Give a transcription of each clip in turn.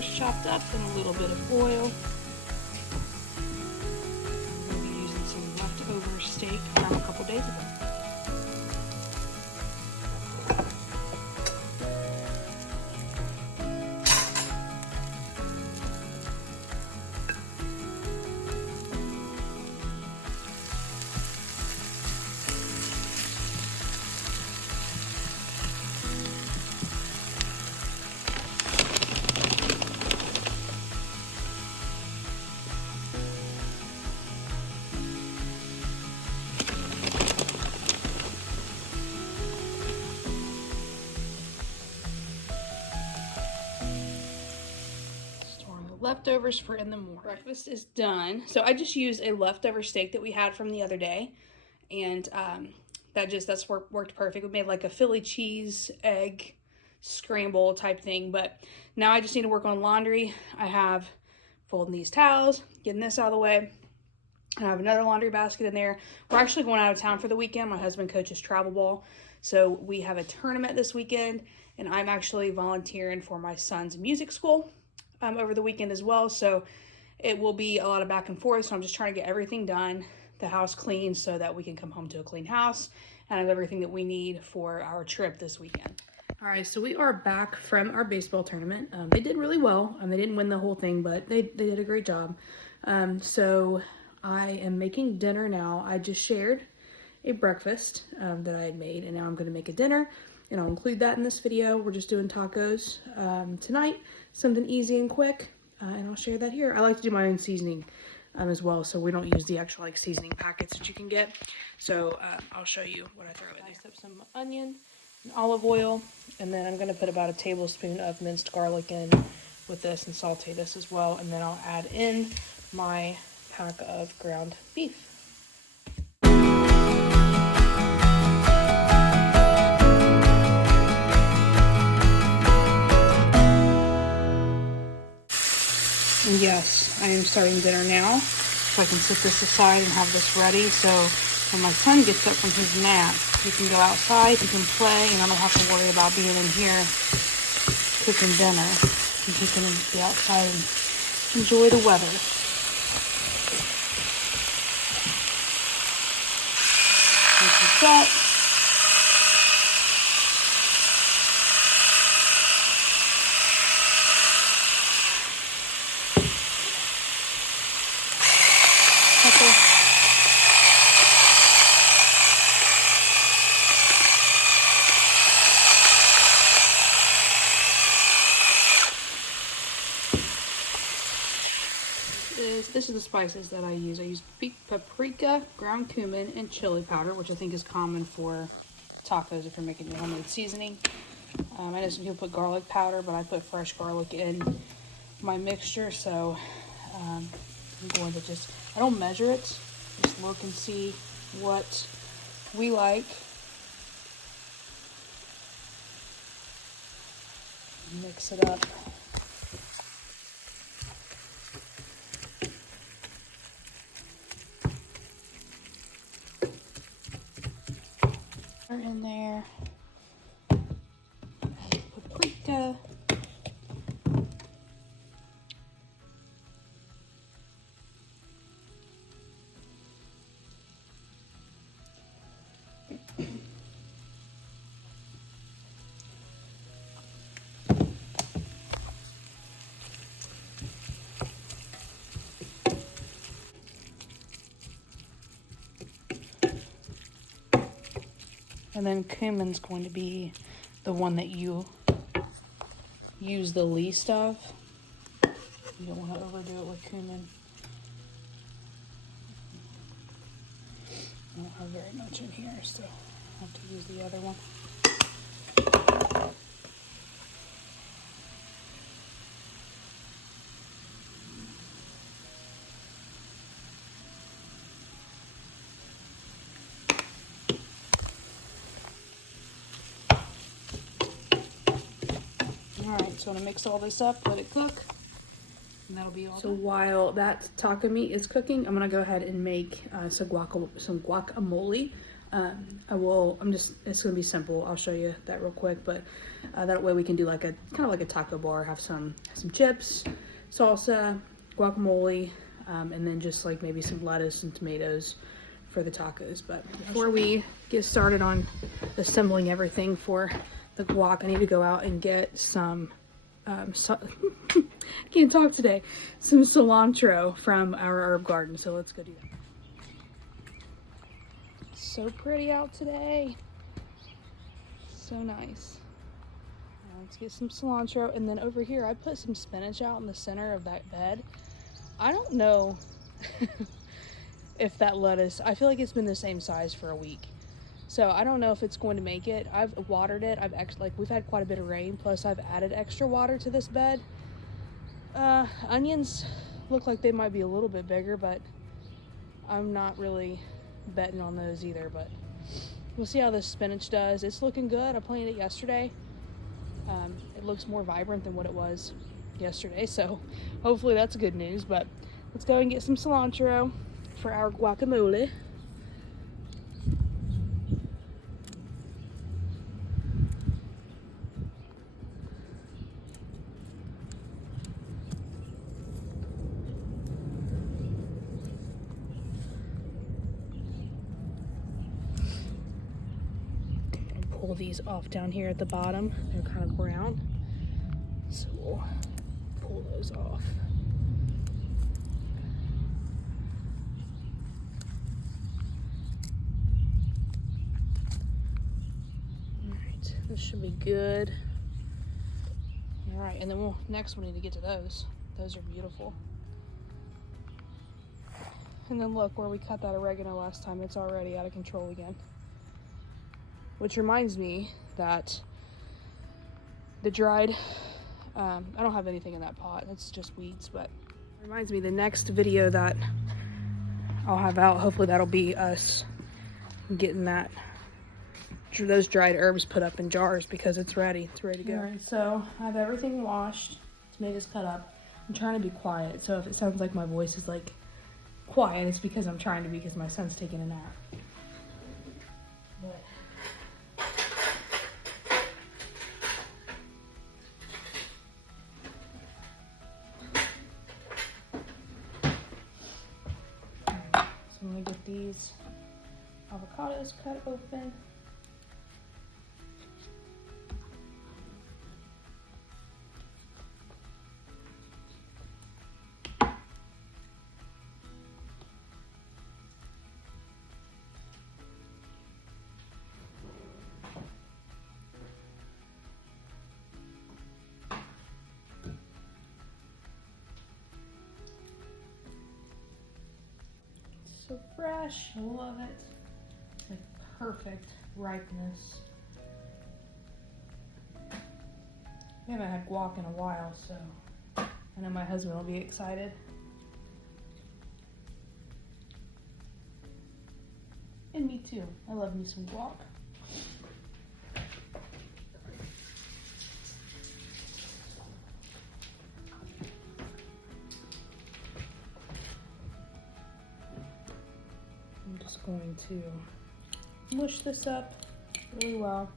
peppers chopped up and a little bit of oil. I'm going to be using some leftover steak from a couple days ago. Leftovers for in the morning. Breakfast is done. So I just used a leftover steak that we had from the other day, and that's worked perfect. We made like a Philly cheese egg scramble type thing, but now I just need to work on laundry. I have folding these towels, getting this out of the way. I have another laundry basket in there. We're actually going out of town for the weekend. My husband coaches travel ball, so we have a tournament this weekend, and I'm actually volunteering for my son's music school over the weekend as well, so it will be a lot of back and forth. So I'm just trying to get everything done, the house clean, so that we can come home to a clean house and have everything that we need for our trip this weekend. All right, so we are back from our baseball tournament. They did really well. They didn't win the whole thing, but they did a great job. So I am making dinner now. I just shared a breakfast that I had made, and now I'm going to make a dinner, and I'll include that in this video. We're just doing tacos tonight, something easy and quick, and I'll share that here. I like to do my own seasoning as well, so we don't use the actual like seasoning packets that you can get. So I'll show you what I throw in there. I have some onion and olive oil, and then I'm going to put about a tablespoon of minced garlic in with this and saute this as well, and then I'll add in my pack of ground beef. And yes, I am starting dinner now, so I can set this aside and have this ready. So when my son gets up from his nap, he can go outside, he can play, and I don't have to worry about being in here cooking dinner. And he can be outside and enjoy the weather. This is set. This is the spices that I use. I use paprika, ground cumin, and chili powder, which I think is common for tacos if you're making your homemade seasoning. I know some people put garlic powder, but I put fresh garlic in my mixture, so I'm going to I don't measure it, just look and see what we like. Mix it up. In there, paprika, and then cumin's going to be the one that you use the least of. You don't want to overdo it with cumin. I don't have very much in here, so I have to use the other one. Alright, so I'm going to mix all this up, let it cook, and that'll be all. So while that taco meat is cooking, I'm going to go ahead and make some guacamole. it's gonna be simple. I'll show you that real quick, but that way we can do like a kind of like a taco bar, have some chips, salsa, guacamole, and then just like maybe some lettuce and tomatoes for the tacos. But before we get started on assembling everything for the guac, I need to go out and get some can't talk today, some cilantro from our herb garden. So let's go do that. So pretty out today. So nice. Now let's get some cilantro, and then over here I put some spinach out in the center of that bed. I don't know if that lettuce, I feel like it's been the same size for a week, so I don't know if it's going to make it. I've watered it. We've had quite a bit of rain, plus I've added extra water to this bed. Onions look like they might be a little bit bigger, but I'm not really betting on those either. But we'll see how this spinach does. It's looking good. I planted it yesterday. It looks more vibrant than what it was yesterday, so hopefully that's good news. But let's go and get some cilantro for our guacamole. Pull these off down here at the bottom. They're kind of brown, so we'll pull those off. All right, this should be good. All right, and then next we need to get to those. Those are beautiful. And then look, where we cut that oregano last time, it's already out of control again. Which reminds me that the dried, I don't have anything in that pot, it's just weeds, but reminds me the next video that I'll have out, hopefully that'll be us getting those dried herbs put up in jars, because it's ready to go. All right, so I have everything washed, tomatoes cut up. I'm trying to be quiet, so if it sounds like my voice is like quiet, it's because I'm trying to be, because my son's taking a nap. But I'm gonna get these avocados cut open. So fresh, I love it. It's like perfect ripeness. We haven't had guac in a while, so I know my husband will be excited. And me too. I love me some guac. I'm just going to mush this up really well.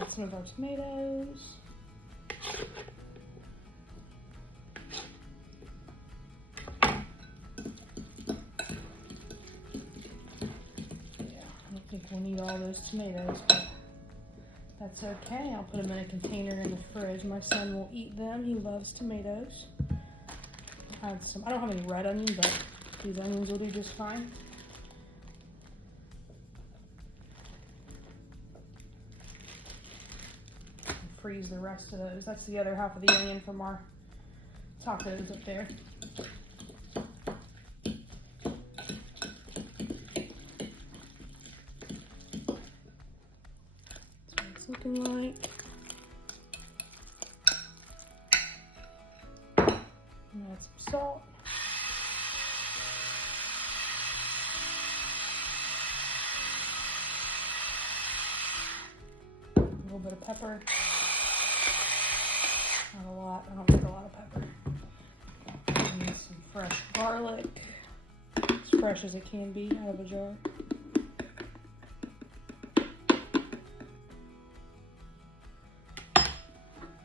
Add some of our tomatoes. Yeah, I don't think we'll need all those tomatoes, but that's okay. I'll put them in a container in the fridge. My son will eat them. He loves tomatoes. Add some, I don't have any red onion, but these onions will do just fine. Freeze the rest of those. That's the other half of the onion from our tacos up there. looking like. Add some salt. A little bit of pepper. Not a lot. I don't need a lot of pepper. I need some fresh garlic. As fresh as it can be out of a jar.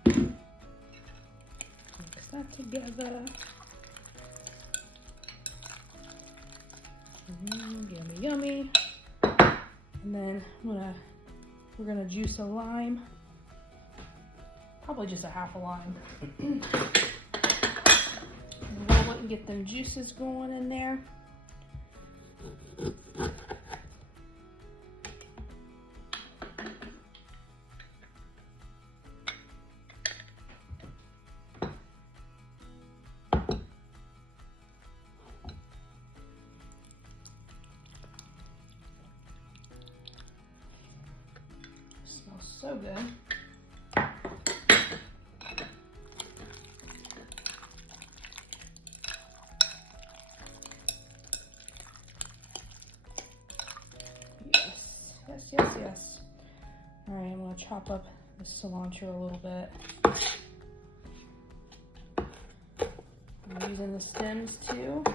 Mix that together. Yummy, yummy. And then we're gonna juice a lime. Probably just a half a lime. And roll it and get them juices going in there. Smells so good. Yes. All right, I'm gonna chop up the cilantro a little bit. I'm using the stems too.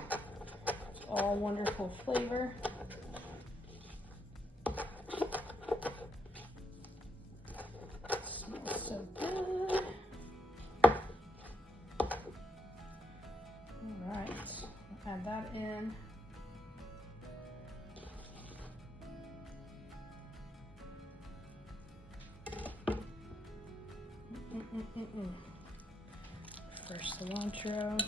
It's all wonderful flavor. Smells so good. All right, add that in. Fresh cilantro.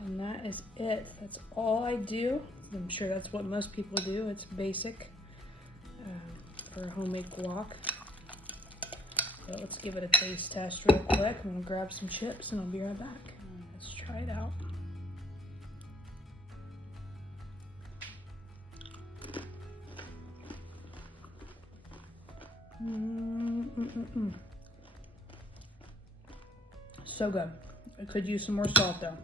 And that is it. That's all I do. I'm sure that's what most people do. It's basic for a homemade guac. So let's give it a taste test real quick. I'm gonna grab some chips and I'll be right back. Let's try it out. So good. I could use some more salt though.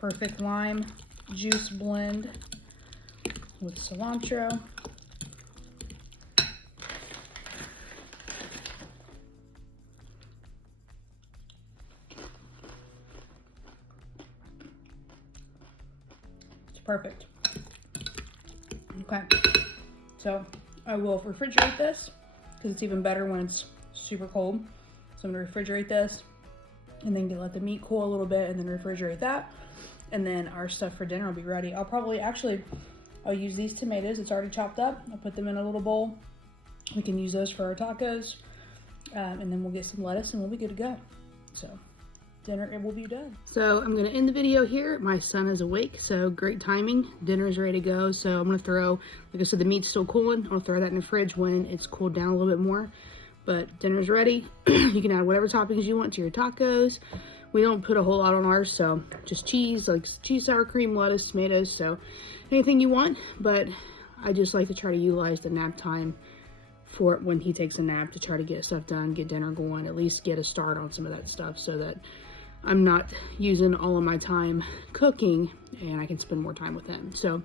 Perfect lime juice blend with cilantro. It's perfect. Okay, so I will refrigerate this because it's even better when it's super cold. So I'm gonna refrigerate this and then let the meat cool a little bit and then refrigerate that. And then our stuff for dinner will be ready. I'll use these tomatoes. It's already chopped up. I'll put them in a little bowl. We can use those for our tacos. And then we'll get some lettuce and we'll be good to go. So dinner, it will be done. So I'm gonna end the video here. My son is awake, so great timing. Dinner is ready to go. So I'm gonna throw, like I said, the meat's still cooling. I'll throw that in the fridge when it's cooled down a little bit more. But dinner's ready. You can add whatever toppings you want to your tacos. We don't put a whole lot on ours, so just cheese, like cheese, sour cream, lettuce, tomatoes, so anything you want. But I just like to try to utilize the nap time for when he takes a nap to try to get stuff done, get dinner going, at least get a start on some of that stuff so that I'm not using all of my time cooking and I can spend more time with him. So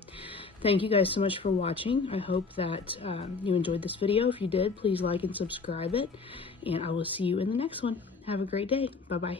thank you guys so much for watching. I hope that you enjoyed this video. If you did, please like and subscribe it, and I will see you in the next one. Have a great day. Bye-bye.